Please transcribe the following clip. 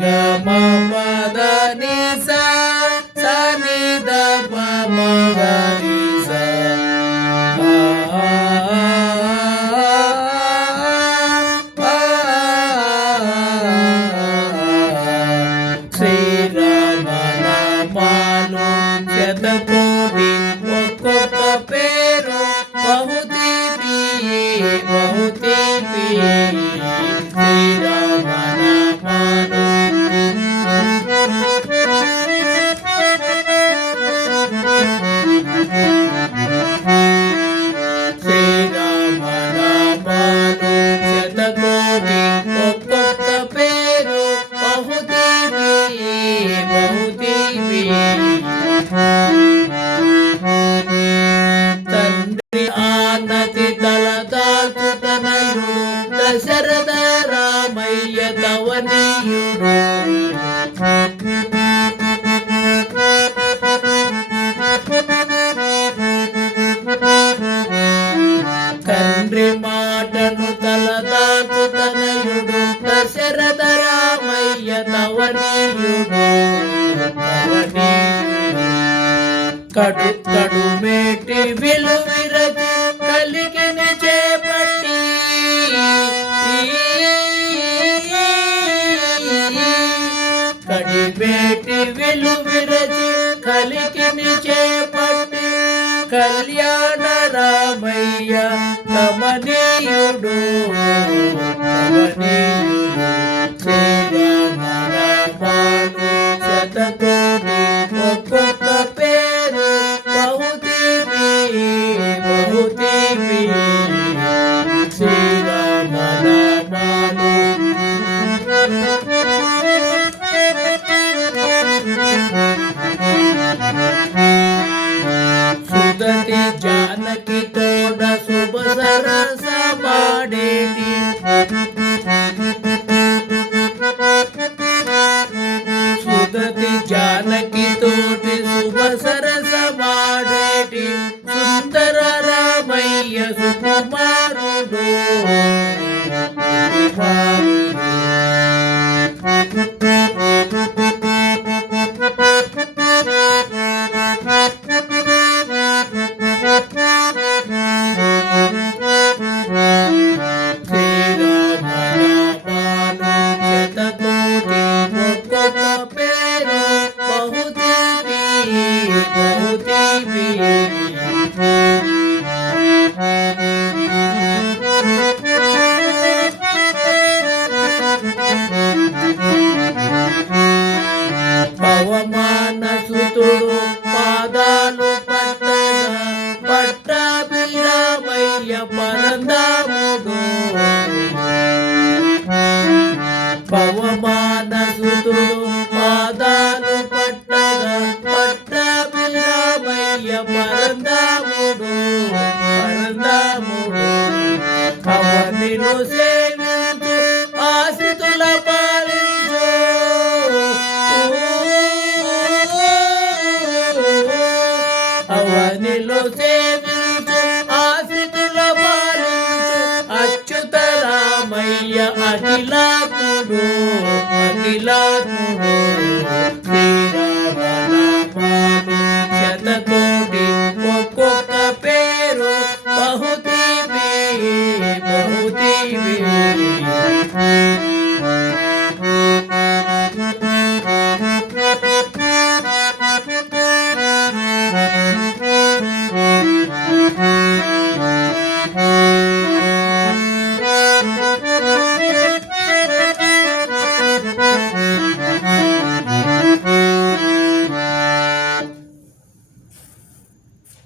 గ మ పద ని సా స ని ద ప మ గ రి సా శ్రీరామ నామాలు శతకోటి ఒక్కొక్క పేరు బహుతీపి బహుతీపి శ్రీరామ నామాలు శ్రీరామ నామాలు శతకోటి ఒక్కొక్క పేరు బహుతీపి బహుతీపి తండ్రి ఆనతి తలదాల్చు తనయుడు దశరథ రామయ్య తవనీయుడు తండ్రి మాటను తలదాల్చు తనయుడు దశరథ రామయ్య తవనీయుడు కడు కడు మేటి విలువిరచి కలిగిన చేపట్టి కడిబేటి విలువిరచి కలిగిన చేపట్టి కళ్యాణ రామయ్య కమనీయుడు కమనీయుడు శ్రీరామ రామాను శతకోటి ఒక్కొక్క పేరు బహుతీపి బహుతీపి శ్రీరామ రామాను సుదతి జానకి తోడ శుభ సరస మాడేటి సుదతి జానకి తోటి శుభ సరస మాడేటి సుందర రామయ్య సుకుమారుడు పవమానసుతుడు పాదాలు పట్టగా పట్టాభిరామయ్య పరందాముడు పవమానసుతుడు పాదాలు పట్టగా పట్టాభిరామయ్య పరందాముడు పరందాముడు అవనిను సేవించు ఆశ్రితుల పాలించు అవనిలో సేవించు ఆశ్రితుల పాలించు అచ్యుత రామయ్య అఖిలాత్ముడు అఖిలాత్ముడు